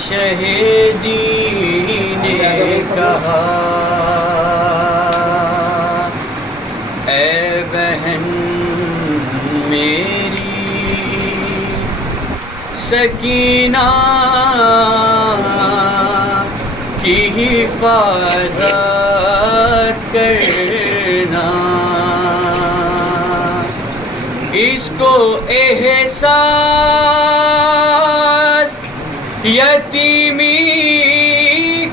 شہیدی نے کہا اے بہن میری سکینہ کی حفاظت کرنا، اس کو احساس یتیمی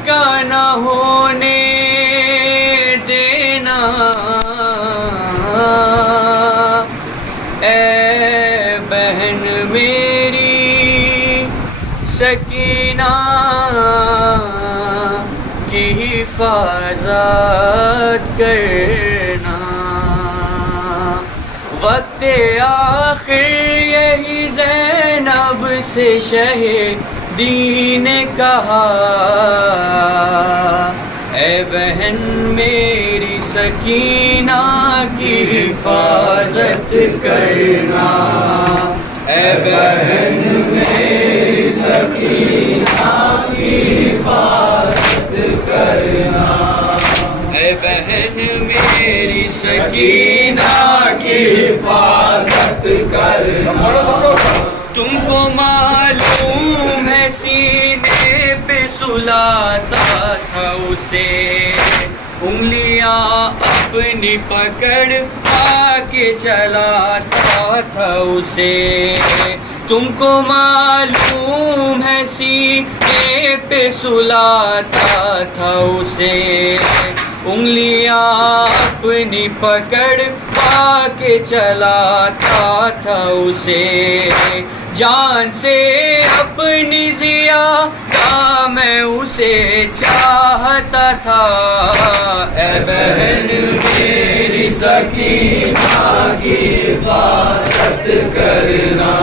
کا نہ ہونے دینا، اے بہن میری سکینہ کی حفاظت کرنا۔ وقت آخر یہی زینب سے شہیدی نے کہا اے بہن میری سکینہ کی حفاظت کرنا، اے بہن میری سکینہ کی حفاظت کرنا، اے بہن میری سکینہ کی حفاظت کرنا۔ تم کو معلوم ہے سینے پہ سلاتا تھا اسے، انگلیاں اپنی پکڑ کے چلاتا تھا اسے۔ تم کو معلوم ہے سینے پہ سلاتا تھا اسے، انگلیاں اپنی پکڑ کے چلاتا تھا اسے۔ جان سے اپنی زیادہ میں اسے چاہتا تھا، اے بہن میری سکینہ کی حفاظت کرنا،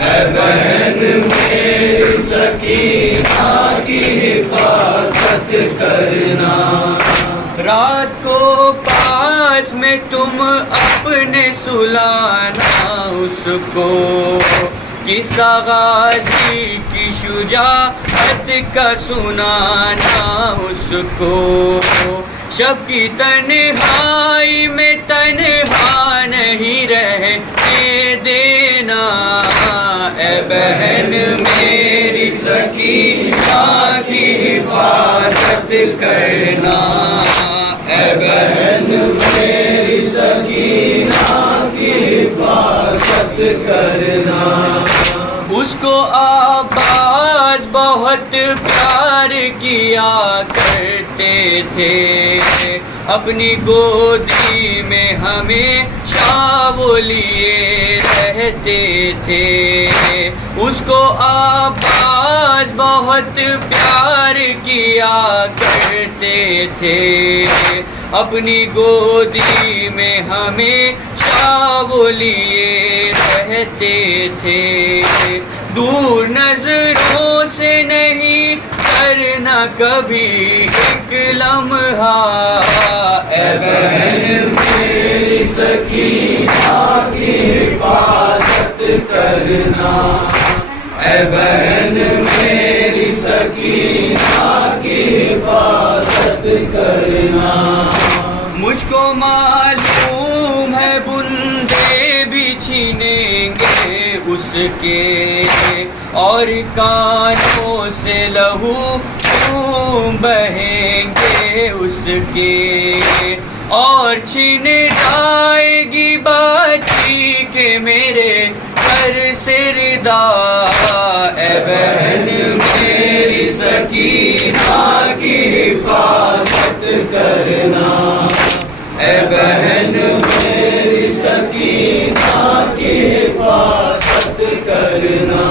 اے بہن میری سکینہ کی حفاظت کرنا۔ رات کو پاس میں تم اپنے سلانا اس کو، قصہ غازی کی شجاعت کا سنانا اس کو۔ شب کی تنہائی میں تنہا نہیں رہنے دینا، اے بہن میری سکینہ کی حفاظت کرنا، اے بہن میری سکینہ کی حفاظت کرنا۔ اس کو عباس بہت پیار کیا کرتے تھے، اپنی گودی میں ہمیشہ وہ لیے رہتے تھے۔ اس کو عباس بہت پیار کیا کرتے تھے، اپنی گودی میں ہمیشہ وہ لیے رہتے تھے۔ دور نظروں سے نہیں کرنا کبھی ایک لمحہ، اے بہن میری سکینہ کی حفاظت کرنا، اے بہن میری سکینہ کی حفاظت کرنا۔ مجھ کو معلوم ہے بندے بھی چھینیں گے اس کے، اور کانوں سے لہو بہیں گے اس کے، اور چھین جائے گی بچی کے میرے سر سے ردا، اے بہن میری سکینہ کی حفاظت کرنا، اے بہن میری سکینہ کی حفاظت کرنا۔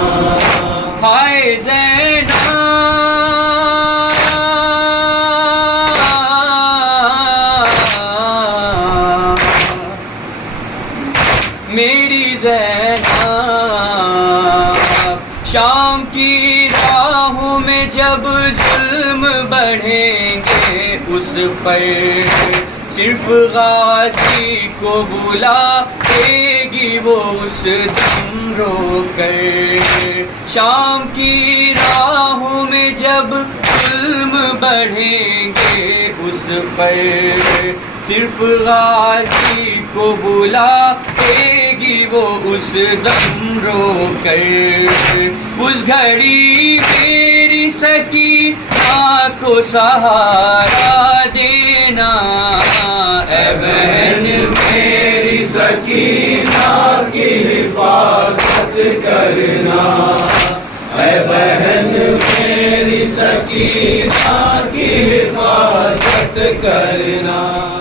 ہائے زینب میری زینب، شام کی راہوں میں جب ظلم بڑھیں گے اس پر صرف غازی کو بلائے گی وہ اس دم رو کر. شام کی راہوں میں جب ظلم بڑھیں گے اس پر صرف غازی کو بلائے گی وہ اس دم رو کر. اس گھڑی میری سکینہ کو سہارا دینا اے بہن میری سکینہ کی حفاظت کرنا. اے بہن میری سکینہ کی حفاظت کرنا.